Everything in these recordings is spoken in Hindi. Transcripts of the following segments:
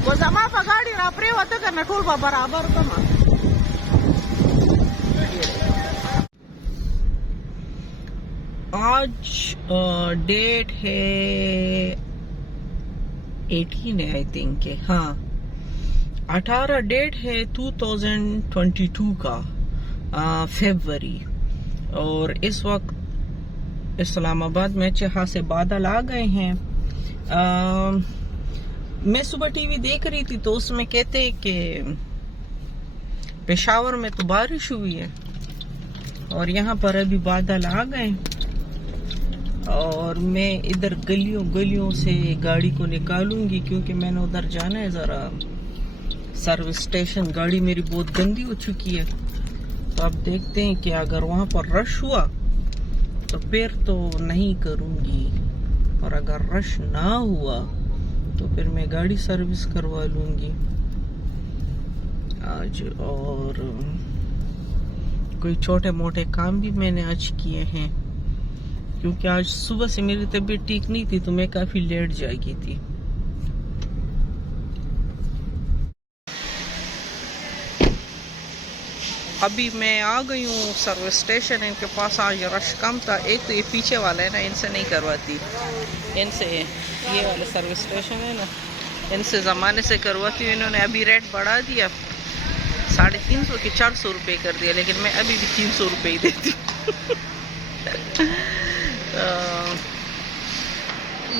वो जमा पर गाड़ी रापरे होता करना टोल बराबर तो ना। आज डेट है 18 है आई थिंक है, हाँ 18 डेट है 2022 का फरवरी। और इस वक्त इस्लामाबाद में अच्छे खासे बादल आ गए हैं। मैं सुबह टीवी देख रही थी तो उसमें कहते हैं कि पेशावर में तो बारिश हुई है और यहाँ पर अभी बादल आ गए। और मैं इधर गलियों से गाड़ी को निकालूंगी क्योंकि मैंने उधर जाना है जरा सर्विस स्टेशन। गाड़ी मेरी बहुत गंदी हो चुकी है, तो अब देखते हैं कि अगर वहां पर रश हुआ तो फिर तो नहीं करूंगी, और अगर रश ना हुआ तो फिर मैं गाड़ी सर्विस करवा लूंगी आज। और कोई छोटे मोटे काम भी मैंने आज किए हैं क्योंकि आज सुबह से मेरी तबीयत ठीक नहीं थी तो मैं काफी लेट जागी थी। अभी मैं आ गई हूँ सर्विस स्टेशन। इनके पास आज रश कम था। एक तो ये पीछे वाला है ना, इनसे नहीं करवाती, इनसे ये वाले सर्विस स्टेशन है ना, इनसे ज़माने से करवाती हूँ। इन्होंने अभी रेट बढ़ा दिया, 350 के 400 रुपये कर दिया, लेकिन मैं अभी भी 300 रुपये ही देती हूँ।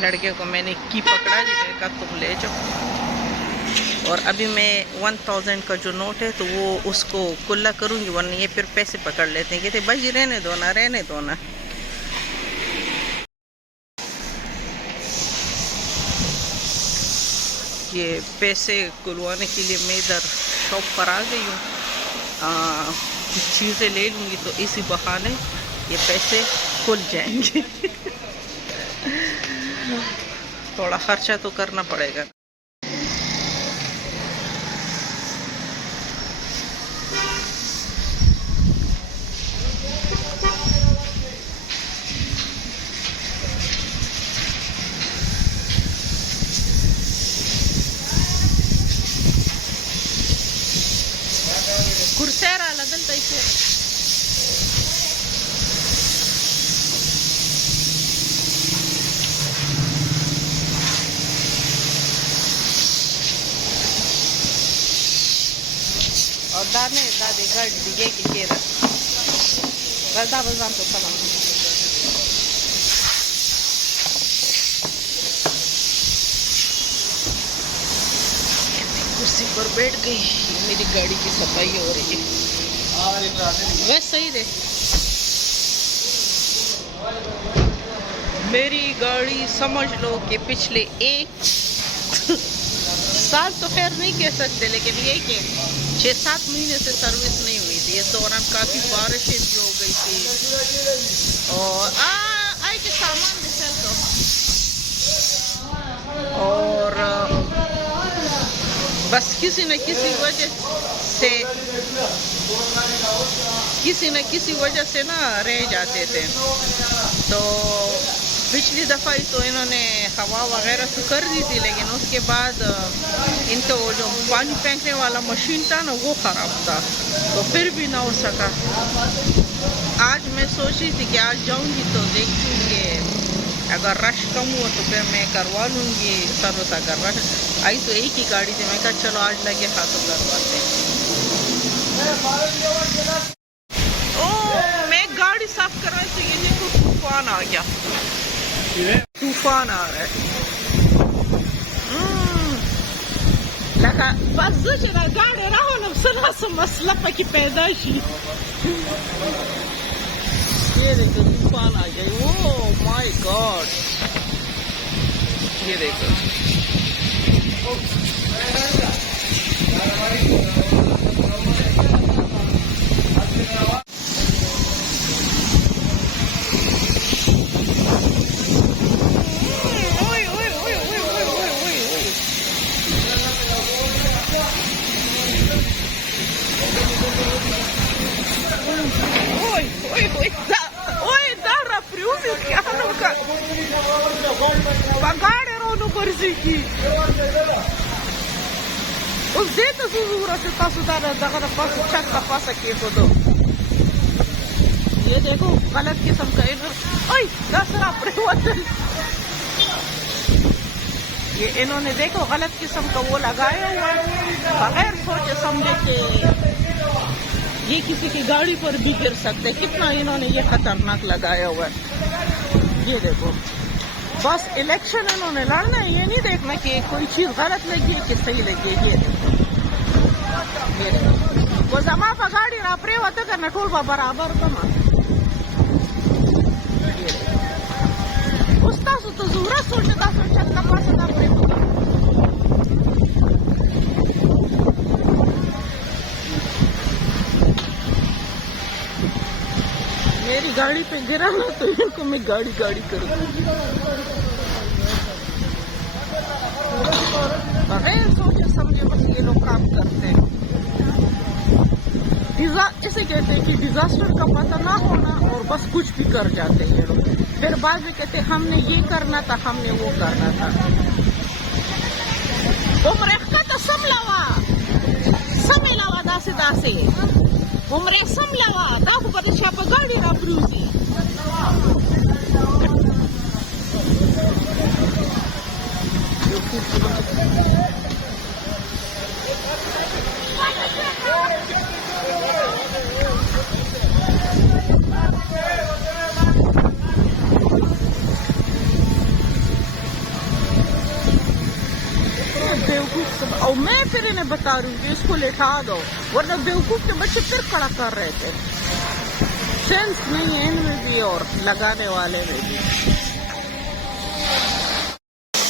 लड़के को मैंने की पकड़ा दी, मैंने कहा तुम ले जाओ। और अभी मैं 1000 का जो नोट है तो वो उसको कुल्ला करूंगी, वरना ये फिर पैसे पकड़ लेते हैं। कहते भाई रहने दो ना, रहने दो ना। ये पैसे खुलवाने के लिए मैं इधर शॉप पर आ गई हूँ। कुछ चीज़ें ले लूँगी तो इसी बहाने ये पैसे खुल जाएंगे। थोड़ा खर्चा तो करना पड़ेगा। कुर्सेरा लदल तैसे और दाने दादे गाड़ी दिगे की केरा गदा बजाम तो सलाम। कुर्सी पर बैठ गई, मेरी गाड़ी की सफाई हो रही है। वैसे सही दे, मेरी गाड़ी समझ लो कि पिछले 1 साल तो खैर नहीं कह सकते, लेकिन ये कि 6-7 महीने से सर्विस नहीं हुई थी। इस दौरान काफ़ी बारिशें भी हो गई थी। और आई के सामान भी चल दो। और बस किसी न किसी वजह से ना रह जाते थे। तो पिछली दफ़ा ही तो इन्होंने हवा वगैरह तो कर दी थी, लेकिन उसके बाद इनका वो जो पानी फेंकने वाला मशीन था ना वो ख़राब था, तो फिर भी ना हो सका। आज मैं सोच रही थी कि आज जाऊंगी तो देखती हूँ कि अगर रश कम हुआ तो फिर मैं करवा लूँगी सर्विस। अगर रश आई तो एक ही गाड़ी थी, मैं कहा चलो आज लगे हाथों करवाते हैं। ओ मैं गाड़ी साफ करवाई तो ये देखो तूफान आ गया, तूफान आ रहा है। लगा बस जरा गाड़ी रहो ना सला से मसला पकी पैदाशी। ये देखो तूफान आ गया। ओ माय गॉड, ये देखो। Ой, Дара, приумилки, а ну-ка. Погары Persiki. Uz deta ज़रूरत है तासु दारा दगरा पास चक का पास के फोटो ये देखो गलत किस्म का इधर ओए दसरा प्रवचन ये इन्होंने देखो गलत किस्म का वो लगाया हुआ बगैर सोचे समझे कि ये किसी की गाड़ी पर भी गिर सकते कितना इन्होंने ये खतरनाक लगाया हुआ है ये देखो बस इलेक्शन इन्होंने लड़ना है ये नहीं देखना कि कोई चीज गलत लगी है कि सही लगी है ये देखो वो जमा पर गाड़ी रापरे होता करना टोल बराबर कमा उसका तो जरूरत सोचता सोचता पास मेरी गाड़ी पे गिरा ना तो इनको मैं गाड़ी कर बगैर सोचे समझे बस ये लोग काम करते हैं इसे कहते हैं कि डिजास्टर का पता ना होना और बस कुछ भी कर जाते हैं ये लोग फिर बाद में कहते हमने ये करना था हमने वो करना था उम्र तो समलावा दासे उम्र समलावा दाखू पर छापा गाड़ी ना प्रूजी और मैं फिर इन्हें बता रही हूँ कि इसको लेटा दो वरना बेवकूफ के बच्चे फिर खड़ा कर रहे थे सेंस नहीं है इनमें भी और लगाने वाले में भी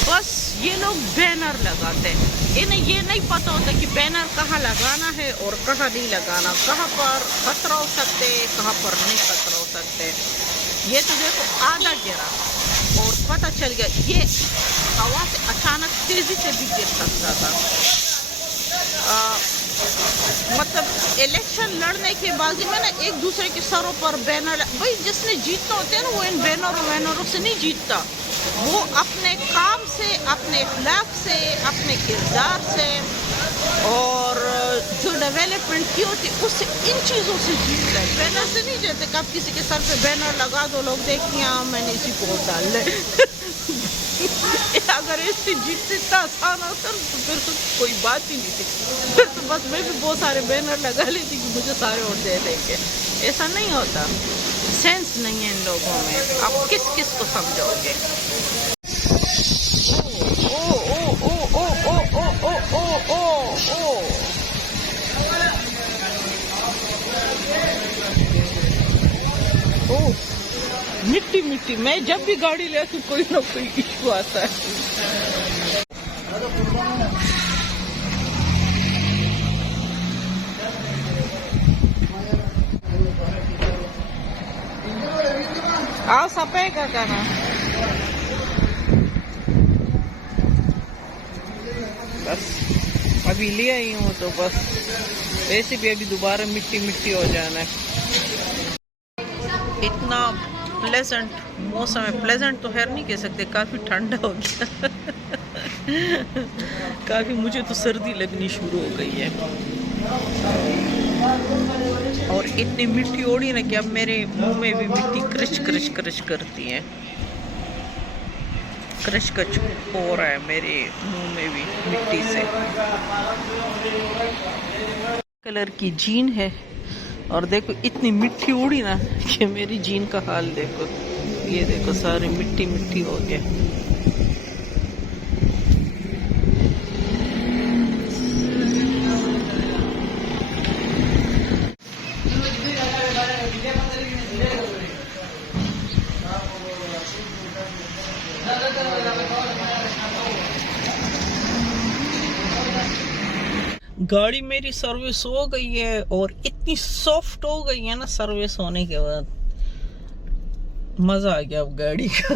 बस ये लोग बैनर लगाते हैं इन्हें ये नहीं पता होता कि बैनर कहाँ लगाना है और कहाँ नहीं लगाना कहाँ पर खतरा हो सकते कहाँ पर नहीं खतरा हो सकते ये तो देखो आधा गिरा और पता चल गया ये हवा से अचानक तेजी से भी गिर सकता था मतलब इलेक्शन लड़ने के बाजी में ना एक दूसरे के सरों पर बैनर भाई जिसने जीतना होते हैं ना वो इन बैनरों से नहीं जीतता वो अपने काम से अपने अखलाक से अपने किरदार से और जो डेवलपमेंट की होती उससे इन चीज़ों से जीतता है बैनर से नहीं जीतते कब किसी के सर पे बैनर लगा दो लोग देखिए हाँ मैंने इसी को वोट डाल ले अगर इससे जीतते इतना आसान होता तो फिर तो कोई बात ही नहीं थी फिर तो बस मैं भी बहुत सारे बैनर लगा लेती कि मुझे सारे वोट दे देंगे ऐसा नहीं होता सेंस नहीं है इन लोगों में आप किस किस को समझोगे मिट्टी मिट्टी मैं जब भी गाड़ी ले तो कोई ना कोई इशू आता है आओ सपे का कहना बस अभी ले आई हूँ तो बस वैसे भी अभी दोबारा मिट्टी मिट्टी हो जाना है इतना प्लेजेंट मौसम है प्लेजेंट तो खैर नहीं कह सकते काफ़ी ठंडा हो गया काफ़ी मुझे तो सर्दी लगनी शुरू हो गई है और इतनी मिट्टी ओढ़ी ना कि अब मेरे मुंह में भी मिट्टी क्रश क्रश क्रश करती है क्रश क्रश हो रहा है मेरे मुंह में भी मिट्टी से कलर की जीन है और देखो इतनी मिट्टी उड़ी ना कि मेरी जीन का हाल देखो ये देखो सारी मिट्टी मिट्टी हो गया गाड़ी मेरी सर्विस हो गई है और इतनी सॉफ्ट हो गई है ना सर्विस होने के बाद मजा आ गया अब गाड़ी का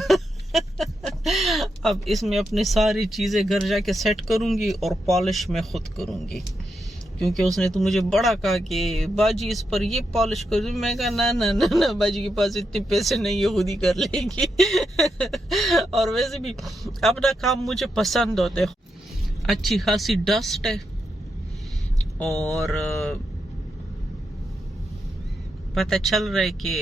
अब इसमें अपनी सारी चीजें घर जाके सेट करूंगी और पॉलिश मैं खुद करूंगी क्योंकि उसने तो मुझे बड़ा कहा कि बाजी इस पर ये पॉलिश कर दूं। मैं कहा ना ना ना ना, बाजी के पास इतने पैसे नहीं है, खुद ही कर लेगी। और वैसे भी अपना काम मुझे पसंद होता है। अच्छी खासी डस्ट है और पता चल रहा है कि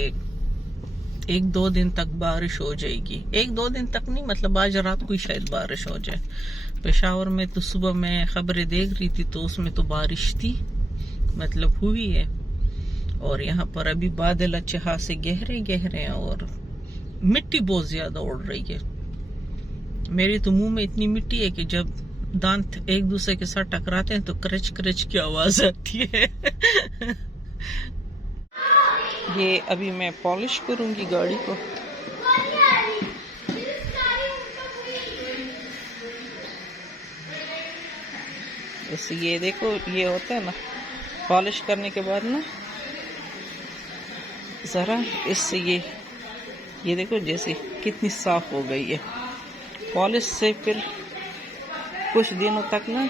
1-2 दिन तक बारिश हो जाएगी। 1-2 दिन तक नहीं, मतलब आज रात को ही शायद बारिश हो जाए। पेशावर में तो सुबह मैं खबरें देख रही थी तो उसमें तो बारिश थी, मतलब हुई है। और यहाँ पर अभी बादल अच्छे खासे गहरे गहरे हैं और मिट्टी बहुत ज्यादा उड़ रही है। मेरी तो मुंह में इतनी मिट्टी है कि जब दांत एक दूसरे के साथ टकराते हैं तो क्रच क्रच की आवाज आती है। ये अभी मैं पॉलिश करूंगी गाड़ी को। जैसे ये देखो, ये होता है ना पॉलिश करने के बाद ना, जरा इससे ये देखो जैसे कितनी साफ हो गई है। पॉलिश से फिर कुछ दिनों तक ना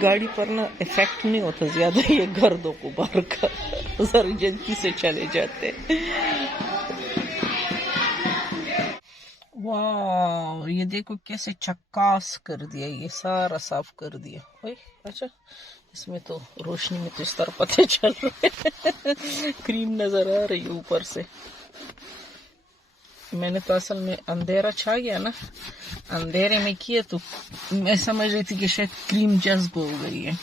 गाड़ी पर ना इफेक्ट नहीं होता ज्यादा, ये गर्दों को बाहर का जरा जल्दी से चले जाते। वाह, ये देखो कैसे चक्कास कर दिया, ये सारा साफ कर दिया। ओए अच्छा, इसमें तो रोशनी में तो इस तरह पता चल रहा है। क्रीम नजर आ रही है ऊपर से। मैंने तो असल में अंधेरा छा गया ना, अंधेरे में किया तो मैं समझ रही थी कि शायद क्रीम जज्ब हो गई है,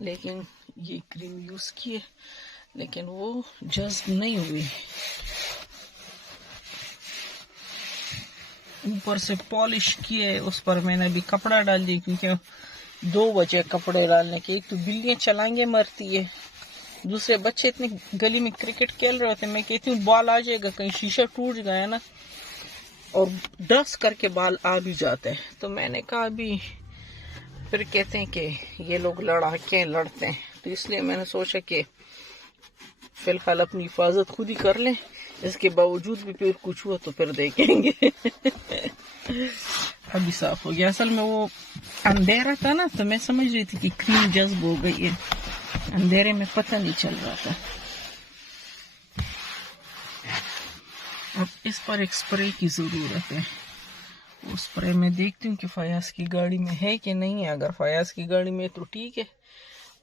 लेकिन ये क्रीम यूज किए लेकिन वो जज्ब नहीं हुई। ऊपर से पॉलिश किए, उस पर मैंने अभी कपड़ा डाल दिया क्योंकि 2 बजे कपड़े डालने के। एक तो बिल्लियां चलाएंगे मरती है, दूसरे बच्चे इतने गली में क्रिकेट खेल रहे होते। मैं कहती हूँ बॉल आ जाएगा, कहीं शीशा टूट गया ना, और डस करके बाल आ भी जाते हैं। तो मैंने कहा अभी फिर कहते हैं कि ये लोग लड़ाके लड़ते हैं, तो इसलिए मैंने सोचा कि फिलहाल अपनी हिफाजत खुद ही कर लें। इसके बावजूद भी फिर कुछ हुआ तो फिर देखेंगे। अभी साफ हो गया। असल में वो अंधेरा था ना, तो मैं समझ रही थी कि क्रीम जज्ब हो गई है, अंधेरे में पता नहीं चल रहा था। अब इस पर एक स्प्रे की जरूरत है। वो स्प्रे मैं देखती हूँ कि फयाज की गाड़ी में है कि नहीं है। अगर फयाज की गाड़ी में तो ठीक है,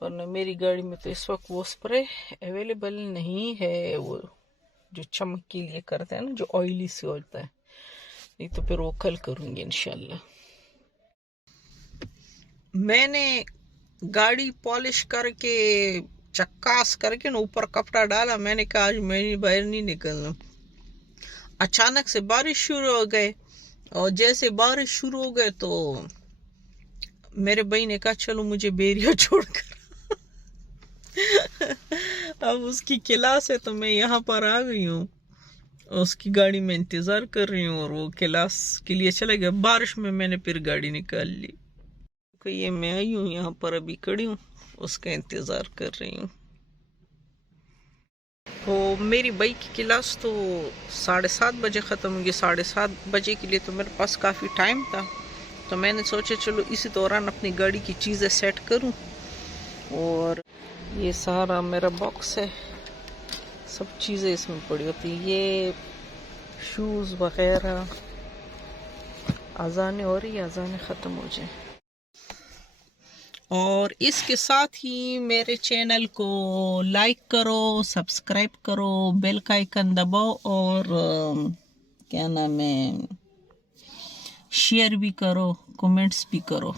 वरना मेरी गाड़ी में तो इस वक्त वो स्प्रे अवेलेबल नहीं है, वो जो चमक के लिए करते हैं ना, जो ऑयली से होता है। नहीं तो फिर वो कल करूंगी इंशाल्लाह। मैंने गाड़ी पॉलिश करके चक्कास करके ना ऊपर कपड़ा डाला। मैंने कहा आज मैं बाहर नहीं निकलना। अचानक से बारिश शुरू हो गए, और जैसे बारिश शुरू हो गए तो मेरे भाई ने कहा चलो मुझे बेरिया छोड़कर। अब उसकी क्लास है तो मैं यहाँ पर आ गई हूँ, उसकी गाड़ी में इंतजार कर रही हूँ और वो क्लास के लिए चला गया। बारिश में मैंने फिर गाड़ी निकाल ली। तो ये मैं आई हूँ यहाँ पर, अभी खड़ी हूँ, उसका इंतजार कर रही हूँ। तो मेरी बाइक की क्लास तो 7:30 बजे ख़त्म होगी। 7:30 बजे के लिए तो मेरे पास काफ़ी टाइम था, तो मैंने सोचा चलो इसी दौरान अपनी गाड़ी की चीज़ें सेट करूं। और ये सारा मेरा बॉक्स है, सब चीज़ें इसमें पड़ी होती है। ये शूज़ वगैरह। अजानें हो रही है, अजानें ख़त्म हो जाए। और इसके साथ ही मेरे चैनल को लाइक करो, सब्सक्राइब करो, बेल का आइकन दबाओ और क्या नाम है, शेयर भी करो, कमेंट्स भी करो।